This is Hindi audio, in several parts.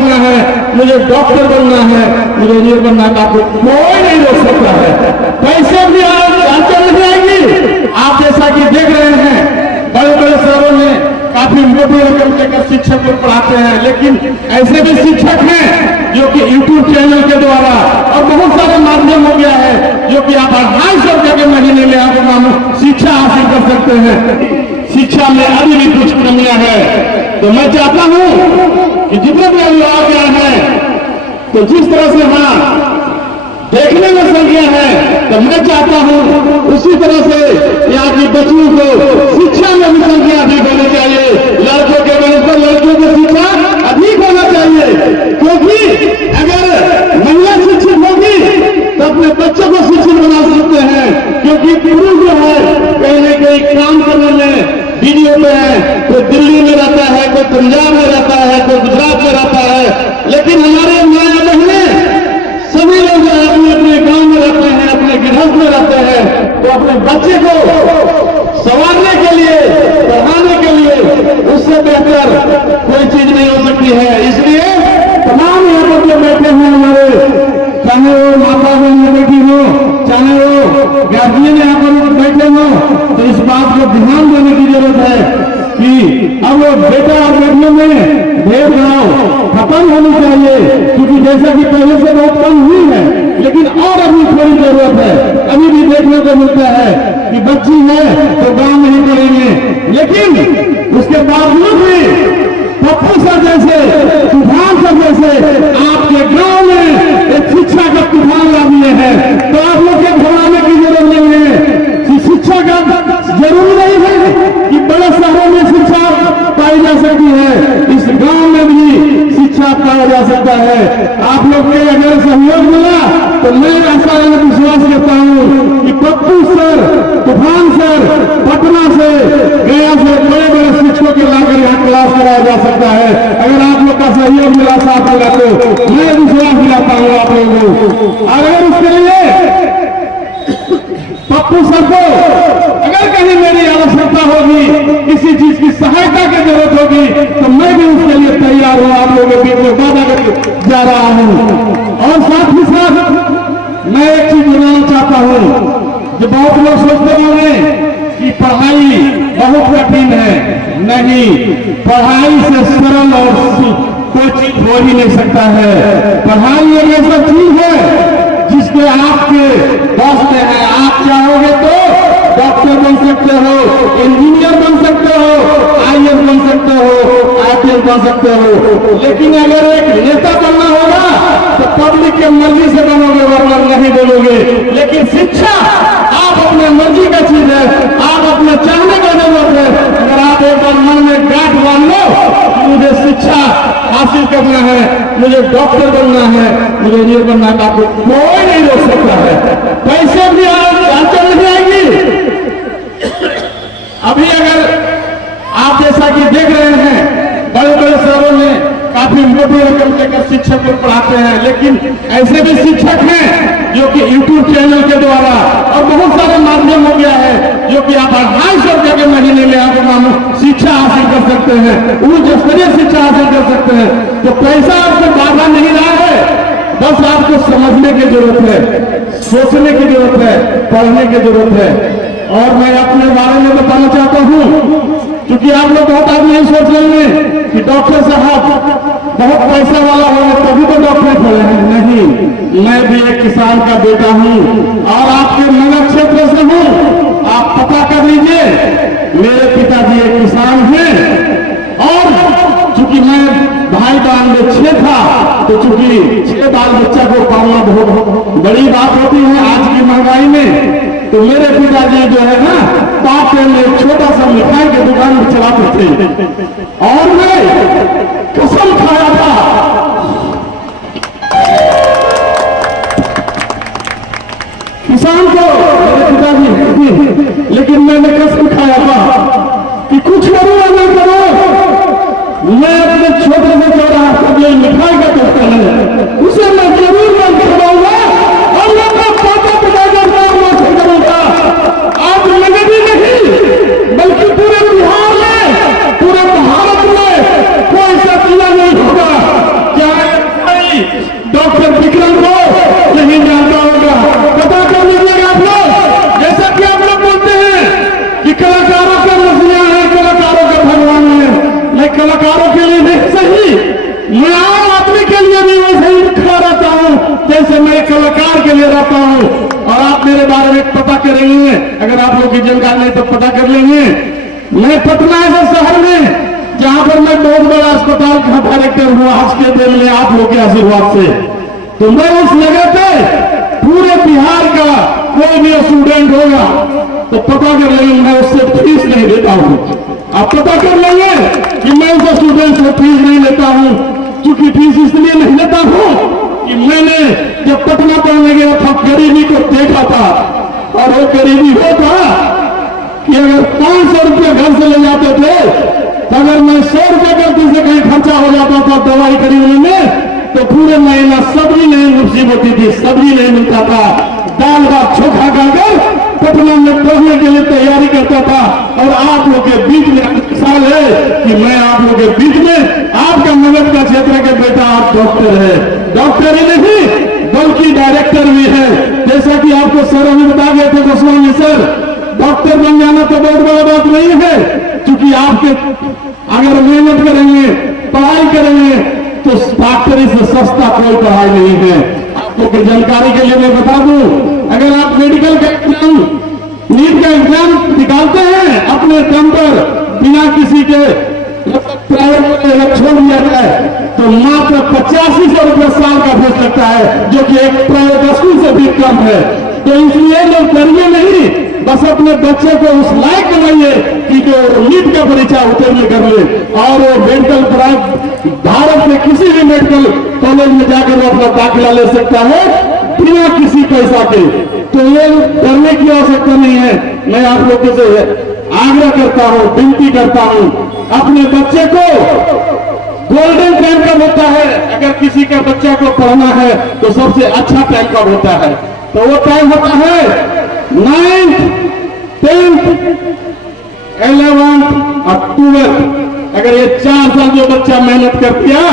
करना है, मुझे डॉक्टर बनना है, मुझे इंजीनियर बनना है, आपको कोई नहीं रोक सकता है। पैसे भी चल जाएगी। आप जैसा कि देख रहे हैं बड़े बड़े शहरों में काफी मोटी रकम लेकर शिक्षक को पढ़ाते हैं, लेकिन ऐसे भी शिक्षक हैं जो कि यूट्यूब चैनल के द्वारा और बहुत सारे माध्यम हो गया है जो कि आप 250 रुपये के महीने में आप शिक्षा हासिल कर सकते हैं। शिक्षा में अभी भी कुछ कमियां है, तो मैं चाहता हूं कि जितने भी अभिभावक हैं तो जिस तरह से हाँ देखने में संख्या है, तो मैं चाहता हूं उसी तरह से यहाँ की बच्चियों को शिक्षा में भी संख्या अधिक होनी चाहिए। लड़कों के बराबर लड़कियों की शिक्षा अधिक होना चाहिए, क्योंकि अगर महिला शिक्षित होगी तो अपने बच्चों को शिक्षित बना सकते हैं। क्योंकि पुरुष जो है कहीं न कहीं काम करने में वीडियो में है, कोई दिल्ली में रहता है, कोई पंजाब में रहता है, कोई गुजरात में रहता है, लेकिन हमारे माया बहने सभी लोग अपने अपने गांव में रहते हैं, अपने गृहस्थ में रहते हैं, तो अपने बच्चे को संवारने के लिए, पढ़ाने के लिए उससे बेहतर कोई चीज नहीं हो सकती है। इसलिए तमाम यहाँ पर जो बैठे हैं हमारे, चाहे वो माता बहन बैठी हो, चाहे वो गार्जियन यहाँ पर बैठे हो, तो इस बात को ध्यान देने की जरूरत है कि अब बेटा और बेटियों में भेदभाव खत्म होनी चाहिए। क्योंकि जैसा कि पहले से बहुत कम हुई है, लेकिन और अभी थोड़ी जरूरत है। अभी भी देखने को मिलता है कि बच्ची है तो गांव में ही पढ़ेंगे, लेकिन उसके बावजूद भी पप्पू सर जैसे, तूफान सर जैसे आपके गांव में एक शिक्षा का तूफान ला दिए हैं, तो आप लोग के घबराने की जरूरत नहीं है। शिक्षा का जरूरी नहीं है कि बड़े शहरों में शिक्षा पाई जा सकती है, इस गांव में भी शिक्षा पाया जा सकता है। आप लोग के अगर सहयोग मिला तो मैं ऐसा विश्वास करता हूं कि पप्पू सर, तूफान सर पटना से, गया से बड़े बड़े शिक्षकों के लाकर यहाँ क्लास कराया जा सकता है। अगर आप लोग का सहयोग मिला साथ मिला तो मैं विश्वास दिलाता हूँ आप लोगों को। अगर उसके लिए पप्पू सर को अगर कहीं मेरी आवश्यकता होगी, किसी चीज की सहायता की जरूरत होगी, तो मैं भी उसके लिए तैयार हूं। आप लोगों के बीच में वादा करके जा रहा हूं। और साथ ही साथ मैं एक चीज बताना चाहता हूं, जो बहुत लोग सोचते होंगे कि पढ़ाई बहुत कठिन है। नहीं, पढ़ाई से सरल और कोई चीज हो ही नहीं सकता है। पढ़ाई एक ऐसा चीज है जिसके आपके बस में है। आप चाहोगे तो डॉक्टर बन सकते हो, इंजीनियर बन सकते हो, IAS बन सकते हो, IPS बन सकते हो, लेकिन अगर एक नेता बनना होगा तो पब्लिक के मर्जी से बनोगे, वरना नहीं बोलोगे। लेकिन शिक्षा आप अपने मर्जी का चीज है, आप अपने चाहने का जरूरत है। अगर आप एक बार मन में गांठ बांध लो कि मुझे शिक्षा हासिल करना है, मुझे डॉक्टर बनना है, मुझे इंजीनियर बनना है, आपको कोई नहीं रोक सकता है। पैसे भी चल जाएगी। अभी अगर आप जैसा कि देख रहे हैं बड़े बड़े शहरों में काफी मोटी रकम लेकर शिक्षक को पढ़ाते हैं, लेकिन ऐसे भी शिक्षक हैं जो कि यूट्यूब चैनल के द्वारा और बहुत सारे माध्यम हो गया है जो कि आप 250 रुपये के महीने में आप शिक्षा हासिल कर सकते हैं, उच्च स्तरीय शिक्षा हासिल कर सकते हैं। तो पैसा आपको बाधा नहीं रहा है, बस आपको समझने की जरूरत है, सोचने की जरूरत है, पढ़ने की जरूरत है। और मैं अपने बारे में बताना चाहता हूं, क्योंकि आप लोग बहुत आदमी नहीं सोच रहे हैं कि डॉक्टर साहब बहुत पैसा वाला होगा तभी तो डॉक्टर खोले हैं। नहीं, मैं भी एक किसान का बेटा हूं और आपके नगर क्षेत्र से हूं। आप पता कर लीजिए, मेरे पिताजी एक किसान हैं और चूंकि मैं भाई बहन में 6 था, तो चूंकि 6 बाल बच्चा को पालना बहुत बड़ी बात होती है आज की महंगाई में। तो मेरे पिताजी जो है ना, पापे में एक छोटा सा मिठाई की दुकान में चलाते थे और मैं कसम खाया था किसान को, मेरे पिताजी, लेकिन मैंने कसम खाया था कि कुछ करो या नहीं करो, मैं अपने छोटे से चौराहा पर जो मिठाई का दुकान है उसे मैं जरूर बंद करवाऊंगा और मैं पापा पिताजी को करूंगा। आज नगद ही नहीं बल्कि पूरे बिहार में, पूरे भारत में कोई ऐसा जिला नहीं होगा क्या आप लोग की जानकारी नहीं तो पता कर लेंगे। मैं पटना ऐसे शहर में जहां पर मैं बहुत बड़ा अस्पताल का डायरेक्टर हुआ आज के दिन में आप लोग के आशीर्वाद से, तो मैं उस जगह पे पूरे बिहार का कोई भी स्टूडेंट होगा तो पता कर लेंगे, मैं उससे फीस नहीं लेता हूं। आप पता कर लेंगे कि मैं उस स्टूडेंट से फीस नहीं लेता हूं, क्योंकि फीस इसलिए नहीं लेता हूं कि मैंने जब पटना पढ़ने गया था गरीबी को देखा था, और वो गरीबी वो था कि अगर 500 रुपये घर से ले जाते थे तो अगर मैं 100 रुपये गलती से कहीं खर्चा हो जाता था दवाई खरीदने में तो पूरे महीना सब्जी नहीं नसीब होती थी, सब्जी नहीं मिलता था। दाल भात चोखा खाकर पटना में पढ़ने के लिए तैयारी करता था। और आप लोग के बीच में साल है कि मैं आप लोग के बीच में आपका नगर का क्षेत्र के बेटा आप डॉक्टर है, डॉक्टर ही नहीं बल्कि डायरेक्टर भी है। जैसा कि आपको सर अभी बता गए थे गोस्वामी सर, डॉक्टर बन जाना तो बहुत बड़ा बात नहीं है, क्योंकि आपके अगर मेहनत करेंगे पढ़ाई करेंगे तो डॉक्टरी से सस्ता कोई पढ़ाई नहीं है। आपको जानकारी के लिए मैं बता दूं, अगर आप मेडिकल का एग्जाम नीट का एग्जाम निकालते हैं अपने दम पर बिना किसी के प्राइवेट छोड़ दिया जाए तो मात्र 8500 रुपये साल का फीस लगता है, जो कि एक प्राइवेट स्कूल से भी कम है। तो इसलिए लोग करिए नहीं, बस अपने बच्चे को उस लायक बनाइए कि जो नीट का परीक्षा उत्तीर्ण कर ले और वो मेडिकल भारत में किसी भी मेडिकल कॉलेज में जाकर वो अपना दाखिला ले सकता है बिना किसी पैसा के। तो ये डरने की आवश्यकता नहीं है। मैं आप लोगों से आग्रह करता हूं, विनती करता हूं, अपने बच्चे को गोल्डन टाइम कब होता है, अगर किसी का बच्चा को पढ़ना है तो सबसे अच्छा टाइम कब होता है, तो वो टाइम होता है 9th, 10th, 11th और 12th। अगर ये 4 साल जो बच्चा मेहनत कर दिया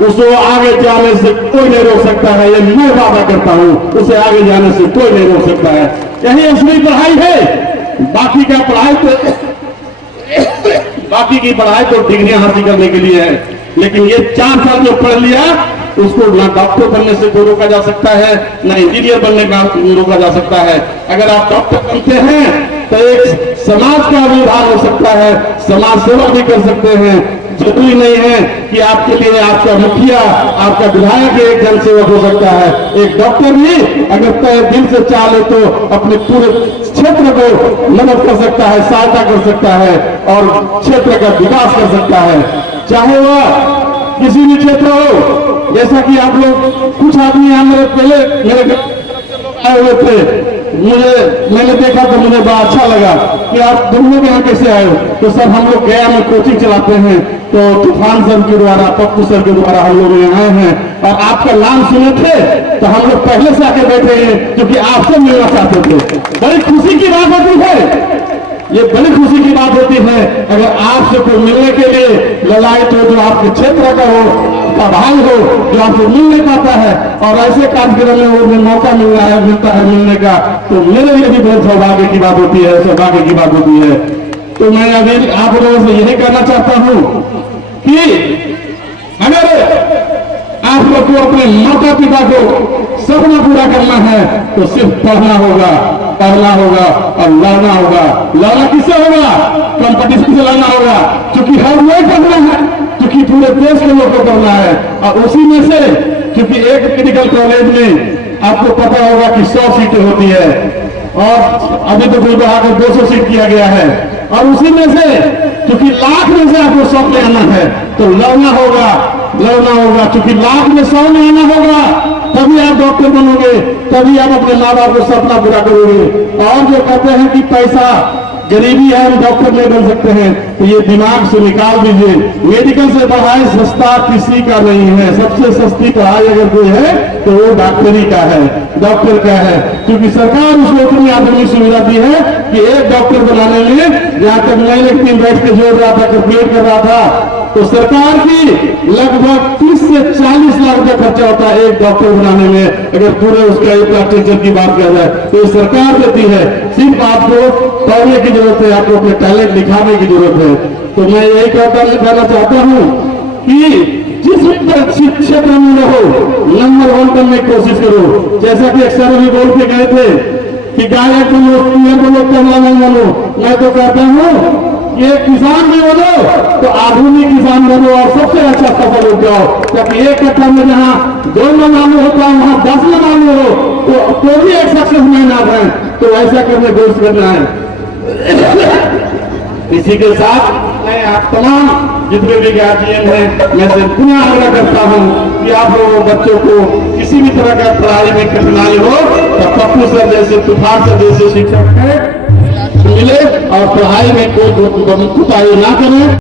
उसको आगे जाने से कोई नहीं रोक सकता है। ये मैं वादा करता हूं, उसे आगे जाने से कोई नहीं रोक सकता है। यही असली पढ़ाई है। बाकी का पढ़ाई तो बाकी की पढ़ाई तो डिग्रियां हासिल करने के लिए है, लेकिन ये 4 साल जो पढ़ लिया उसको ना डॉक्टर बनने से कोई रोका जा सकता है, ना इंजीनियर बनने का रोका जा सकता है। अगर आप डॉक्टर बनते हैं तो एक समाज का भी उद्धार हो सकता है, समाज सेवा भी कर सकते हैं। जरूरी नहीं है कि आपके लिए आपका मुखिया, आपका विधायक एक जन सेवक हो सकता है। एक डॉक्टर भी अगर तय दिल से चाहे तो अपने पूरे क्षेत्र को मदद कर सकता है, सहायता कर सकता है और क्षेत्र का विकास कर सकता है, चाहे वह किसी भी क्षेत्र हो। जैसा कि आप लोग कुछ आदमी यहाँ मेरे आए हुए थे, मैंने देखा तो मुझे बड़ा अच्छा लगा कि आप तुम लोग यहाँ कैसे आए हो। तो सर हम लोग गया में कोचिंग चलाते हैं, तो तूफान सर के द्वारा, पप्पू सर के द्वारा हम लोग यहाँ आए हैं और आपका नाम सुने थे तो हम लोग पहले से आके बैठे हैं क्योंकि आपसे मिलना चाहते थे। बड़ी खुशी की बात होती है, ये बड़ी खुशी की बात होती है अगर आपसे कोई मिलने के लिए ललायत हो, जो आपके क्षेत्र का हो, आपका भाई हो, जो आपको मिल नहीं पाता है और ऐसे कार्यक्रम में वो मौका मिलता है मिलने का, तो मेरे लिए भी बहुत सौभाग्य की बात होती है, सौभाग्य की बात होती है। तो मैं अभी आप लोगों से यही कहना चाहता हूं कि अगर आप लोग को अपने माता पिता को सपना पूरा करना है तो सिर्फ पढ़ना होगा और लड़ना होगा। लड़ना किससे होगा? कंपटीशन से लड़ना होगा, क्योंकि हर वही करना है, क्योंकि पूरे देश के लोग को करना है। और उसी में से क्योंकि एक मेडिकल कॉलेज में आपको पता होगा कि 100 सीटें होती है और अभी तो कोई बढ़ाकर 200 सीट किया गया है, और उसी में से क्योंकि लाख में से आपको 100 में आना है तो लड़ना होगा, क्योंकि लाख में 100 में आना होगा, तभी आप डॉक्टर बनोगे, तभी आप अपने माँ बाप को सपना पूरा करोगे। और जो कहते हैं कि पैसा गरीबी है, हम डॉक्टर नहीं बन सकते हैं, तो ये दिमाग से निकाल दीजिए। मेडिकल से पढ़ाई सस्ता किसी का नहीं है। सबसे सस्ती पढ़ाई अगर कोई है तो वो डॉक्टरी का है, डॉक्टर का है, क्योंकि सरकार उसको इतनी आधुनिक सुविधा दी है कि एक डॉक्टर बनाने में जहां तक मैं एक दिन बैठ के जोड़ रहा था, कैलकुलेट कर रहा था, तो सरकार की लगभग 30 से 40 लाख रुपया खर्चा होता है एक डॉक्टर बनाने में। अगर पूरे उसका इंफ्रास्ट्रक्चर की बात किया जाए तो सरकार देती है, सिर्फ आपको पढ़ने की जरूरत है, आपको अपने टैलेंट दिखाने की जरूरत है। तो मैं यही कहना चाहता हूँ कि जिस भी क्षेत्र में रहो, नंबर 1 करने की कोशिश करो। जैसा कि अक्सर अभी बोल के गए थे कि गाय बोलो, पीएम बोलो, कमला बोलो। मैं तो कहता हूँ ये किसान भी बोलो तो आधुनिक किसान बनो और सबसे अच्छा फसल उगाओ, क्योंकि एक कट्ठा में जहाँ 2 लगाने होता है वहाँ 10 लगाने हो तो भी एक सक्सेस मैन आप हैं। तो ऐसा करने कोशिश करना है। इसी के साथ मैं आप तमाम जितने भी गार्जियन हैं मैं से पुनः आग्रह करता हूं कि आप लोगों बच्चों को किसी भी तरह का पढ़ाई में कठिनाई हो तो पप्पू सर जैसे, तूफान सर जैसे शिक्षक मिले और पढ़ाई में कोई कोताही ना करें।